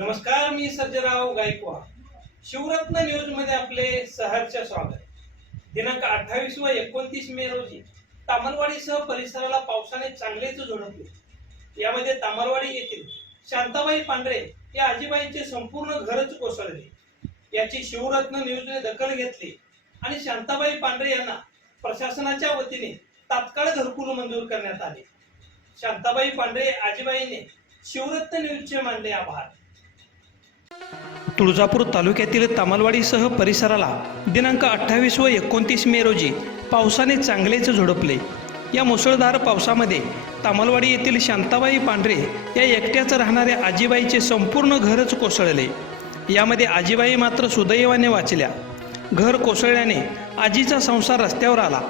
नमस्कार मी बाजीराव गायकवाड. शिवरत्न न्यूजमध्ये आपले सहर्ष स्वागत. दिनांक अठ्ठावीस व एकोणतीस मे रोजी तामलवाडीसह परिसराला पावसाने चांगलेच झोडपले. यामध्ये तामलवाडी येथील शांताबाई पांढरे या आजीबाईंचे संपूर्ण घरच कोसळले. याची शिवरत्न न्यूजने दखल घेतली आणि शांताबाई पांढरे यांना प्रशासनाच्या वतीने तात्काळ घरकुल मंजूर करण्यात आले. शांताबाई पांढरे आजीबाईने शिवरत्न न्यूजचे मानले आभार. तुळजापूर तालुक्यातील तामलवाडीसह परिसराला दिनांक अठ्ठावीस व एकोणतीस मे रोजी पावसाने चांगलेच झोडपले. या मुसळधार पावसामध्ये तामलवाडी येथील शांताबाई पांढरे या एकट्याच राहणाऱ्या आजीबाईचे संपूर्ण घरच कोसळले. यामध्ये आजीबाई मात्र सुदैवाने वाचल्या. घर कोसळल्याने आजीचा संसार रस्त्यावर आला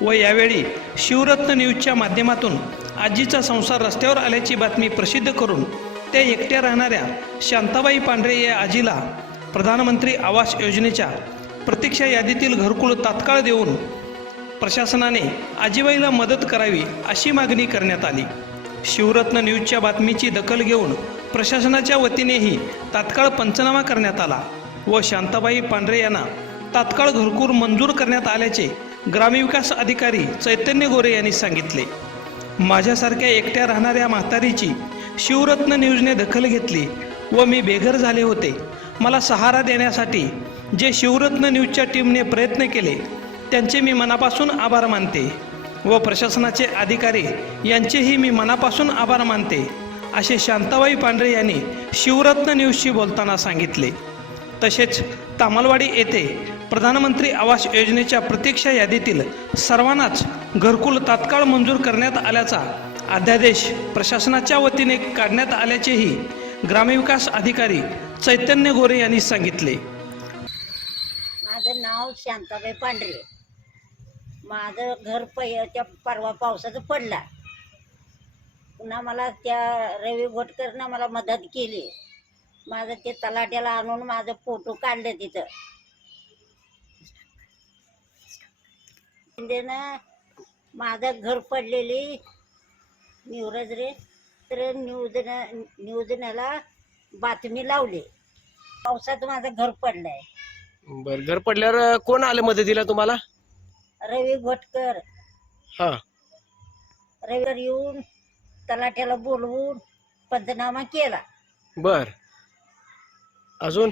व यावेळी शिवरत्न न्यूजच्या माध्यमातून आजीचा संसार रस्त्यावर आल्याची बातमी प्रसिद्ध करून त्या एकट्या राहणाऱ्या शांताबाई पांढरे या आजीला प्रधानमंत्री आवास योजनेच्या प्रतीक्षा यादीतील घरकुल तात्काळ देऊन प्रशासनाने आजीबाईला मदत करावी अशी मागणी करण्यात आली. शिवरत्न न्यूजच्या बातमीची दखल घेऊन प्रशासनाच्या वतीनेही तात्काळ पंचनामा करण्यात आला व शांताबाई पांढरे यांना तात्काळ घरकुल मंजूर करण्यात आल्याचे ग्रामविकास अधिकारी चैतन्य गोरे यांनी सांगितले. माझ्यासारख्या एकट्या राहणाऱ्या म्हातारीची शिवरत्न न्यूजने दखल घेतली व मी बेघर झाले होते. मला सहारा देण्यासाठी जे शिवरत्न न्यूजच्या टीमने प्रयत्न केले त्यांचे मी मनापासून आभार मानते व प्रशासनाचे अधिकारी यांचेही मी मनापासून आभार मानते असे शांताबाई पांढरे यांनी शिवरत्न न्यूजशी बोलताना सांगितले. तसेच तामलवाडी येथे प्रधानमंत्री आवास योजनेच्या प्रतीक्षा यादीतील सर्वांनाच घरकुल तात्काळ मंजूर करण्यात आल्याचा अध्यादेश प्रशासनाच्या वतीने काढण्यात आल्याचेही ग्रामविकास अधिकारी चैतन्य गोरे यांनी सांगितले. माझं नाव शांताबाई पांढरे. माझं घर पै त्या परवा पावसाचं पडला. पुन्हा मला त्या रवी घोटकरनं मला मदत केली. माझं ते तलाट्याला आणून माझं फोटो काढलं तिथं. त्यानं माझं घर पडलेली न्यूज रे. तर न्यूज न्यूजनाला बातमी लावली. पावसात माझं घर पडलंय. बर घर पडल्यावर कोण आलं मदतीला तुम्हाला? रवी घोटकर. हा. रविवार येऊन तलाट्याला बोलवून पंचनामा केला. बर. अजून?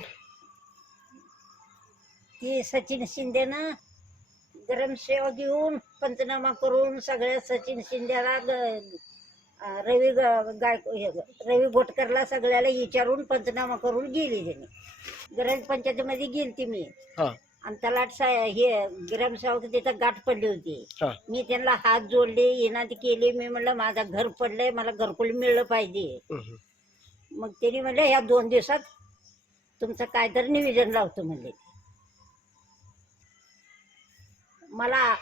ती सचिन शिंदेनं ग्रामसेवक घेऊन पंचनामा करून सगळ्या सचिन शिंदेला ग- रवी गाय रवी घोटकरला सगळ्याला विचारून पंचनामा करून गेली त्यांनी ग्रामपंचायतीमध्ये गेलती मी. हा. आणि तलाट सा हे ग्रामसेवक तिथं गाठ पडली होती. हा. मी त्यांना हात जोडले येणार केले. मी म्हणलं माझं घर पडलंय मला घरकुल मिळलं पाहिजे. हम्म. मग त्यांनी म्हणले ह्या दोन दिवसात तुमचं काय तर निवेदन लावतो म्हणले. मला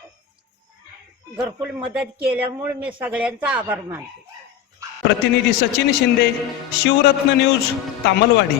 घरकुल मदत केल्यामुळे मी सगळ्यांचा आभार मानते. प्रतिनिधी सचिन शिंदे शिवरत्न न्यूज तामलवाडी.